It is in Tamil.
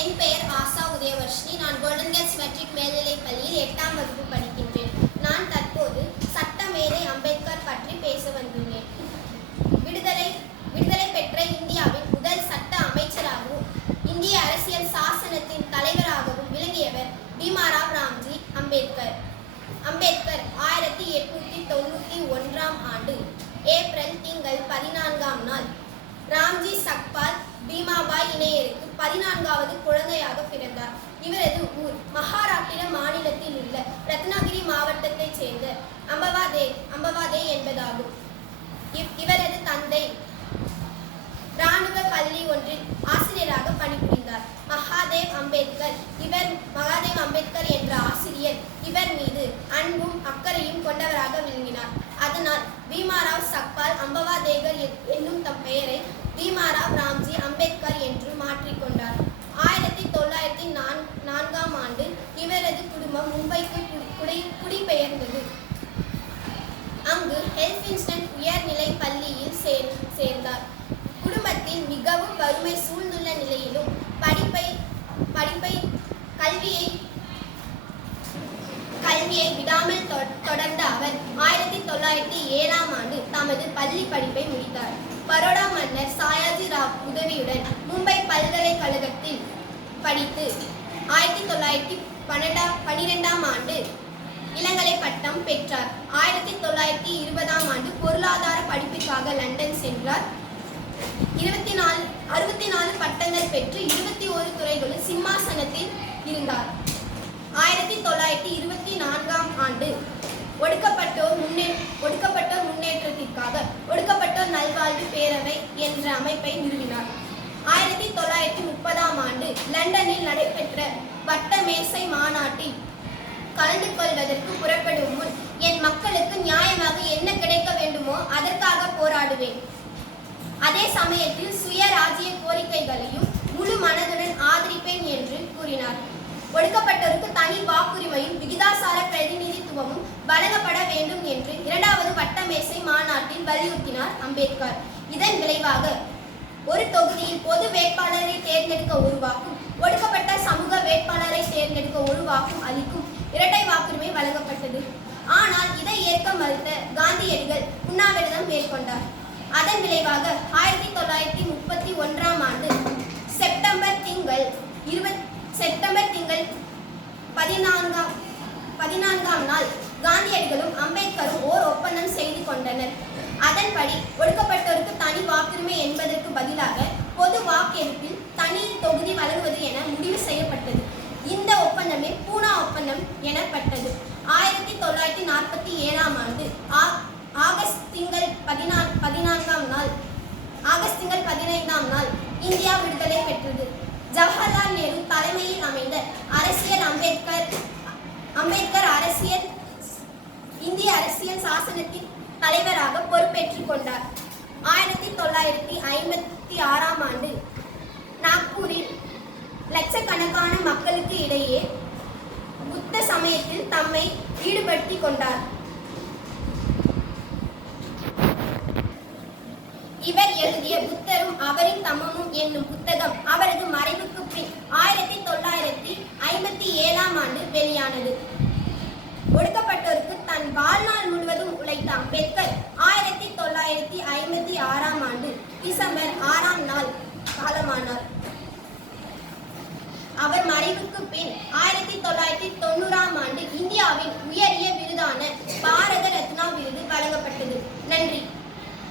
என் பெயர் ஆசா உதயவர்ஷினி. நான் கோல்டன் கேட்ஸ் மெட்ரிக் மேல்நிலைப் பள்ளியில் 8ஆம் வகுப்பு படிக்கின்றேன். நான் தற்போது சட்டமேதை அம்பேத்கர் பற்றி பேச வந்துள்ளேன். விடுதலை பெற்ற இந்தியாவின் முதல் சட்ட அமைச்சராகவும் இந்திய அரசியல் சாசனத்தின் தலைவராகவும் விளங்கியவர் பீமாராவ் ராம்ஜி அம்பேத்கர். அம்பேத்கர் 1891ஆம் ஆண்டு ஏப்ரல் திங்கள் 14ஆம் நாள் ராம்ஜி சக்பால் பீமாபாய் இணையருக்கு 14வது குழந்தையாக பிறந்தார். இவரது ஊர் மகாராஷ்டிர மாநிலத்தில் உள்ள ரத்னகிரி மாவட்டத்தைச் சேர்ந்த அம்பவாதே என்பதாகும். இவரது தந்தை இராணுவ பள்ளி ஒன்றில் ஆசிரியராக பணிபுரிந்தார். மகாதேவ் அம்பேத்கர் என்ற ஆசிரியர் இவர் மீது அன்பும் அக்கறையும் கொண்டவராக விளங்கினார். அதனால் பீமாராவ் சக்பால் அம்பவாதேகர் என்னும் தம் பெயரை பீமாராவ் ராம்ஜி அம்பேத்கர் என்று மாற்றிக்கொண்டார். 1904ஆம் ஆண்டு இவரது குடும்பம் மும்பைக்கு குடிபெயர்ந்தது. அங்கு ஹெல்பின்ஸ்டன் உயர்நிலை பள்ளியில் சேர்ந்தார். குடும்பத்தில் மிகவும் வறுமை சூழ்ந்துள்ள நிலையிலும் கல்வியை விடாமல் தொடர்ந்த அவர் 1907ஆம் ஆண்டு தமது பள்ளி படிப்பை முடித்தார். பரோடா மன்னர் சாயாஜி ராவ் உதவியுடன் மும்பை பல்கலைக்கழகத்தில் படித்து 1912ஆம் ஆண்டு இளங்கலை பட்டம் பெற்றார். 1920ஆம் ஆண்டு பொருளாதார படிப்பிற்காக லண்டன் சென்றார். 64 பட்டங்கள் பெற்று 21 துறைகளில் சிம்மாசனத்தில் இருந்தார். 1924ஆம் ஆண்டு ஒடுக்கப்பட்டோர் முன்னேற்றத்திற்காக ஒடுக்கப்பட்டோர் நல்வாழ்வு பேரவை என்ற அமைப்பை நிறுவினார். 1930ஆம் ஆண்டு லண்டனில் நடைபெற்ற வட்டமேசை மாநாட்டில் கலந்து கொள்வதற்கு புறப்படும் முன் என் மக்களுக்கு நியாயமாக என்ன கிடைக்க வேண்டுமோ அதற்காக போராடுவேன். அதே சமயத்தில் சுயராஜ்ய கோரிக்கைகளையும் முழு மனதுடன் ஆதரிப்பேன் என்று கூறினார். ஒடுக்கப்பட்டோருக்கு தனி வாக்குரிமையும் விகிதாசார பிரதிநிதித்துவமும் வழங்கப்பட வேண்டும் என்று 2வது வட்டமேசை மாநாட்டில் வலியுறுத்தினார் அம்பேத்கர். இதன் விளைவாக ஒரு தொகுதியில் பொது வேட்பாளரை தேர்ந்தெடுக்க ஒரு வாக்கும், ஒடுக்கப்பட்ட சமூக வேட்பாளரை தேர்ந்தெடுக்க ஒரு வாக்கும் அளிக்கும் இரட்டை வாக்குரிமை வழங்கப்பட்டது. ஆனால் இதை ஏற்க மறுத்த காந்தியடிகள் உண்ணாவிரதம் மேற்கொண்டார். அதன் விளைவாக 1931ஆம் ஆண்டு செப்டம்பர் திங்கள் 14ஆம் நாள் காந்தியடிகளும் அம்பேத்கரும் ஓர் ஒப்பந்தம் செய்து கொண்டனர். அதன்படி ஒடுக்கப்பட்டோருக்கு தனி வாக்குரிமை என்பதற்கு பதிலாக பொது வாக்கெடுப்பில் தனி தொகுதி வழங்குவது என முடிவு செய்யப்பட்டது. இந்த ஒப்பந்தமே பூனா ஒப்பந்தம் எனப்பட்டது. 1947ஆம் ஆண்டு ஆகஸ்ட் திங்கள் 15ஆம் நாள் இந்தியா விடுதலை பெற்றது. ஜவஹர்லால் நேரு தலைமையில் அமைந்த அம்பேத்கர் இந்திய அரசியல் சாசனத்தின் தலைவராக பொறுப்பேற்றுக் கொண்டார். 1956ஆம் ஆண்டு நாக்பூரில் லட்சக்கணக்கான மக்களுக்கு இடையே புத்த சமயத்தில் தம்மை ஈடுபடுத்திக் கொண்டார். இவர் எழுதிய புத்தரும் அவரின் தம்மமும் என்னும் புத்தகம் அவரது மறைவுக்கு பின் 1957ஆம் ஆண்டு வெளியானது. ஒடுக்கப்பட்டோருக்கு தன் வாழ்நாள் முழுவதும் உழைத்த அம்பேத்கர் 1956ஆம் ஆண்டு டிசம்பர் 6ஆம் நாள் காலமானார். அவர் மறைவுக்கு பின் 1990ஆம் ஆண்டு இந்தியாவின் உயரிய விருதான பாரத ரத்னா விருது வழங்கப்பட்டது. நன்றி.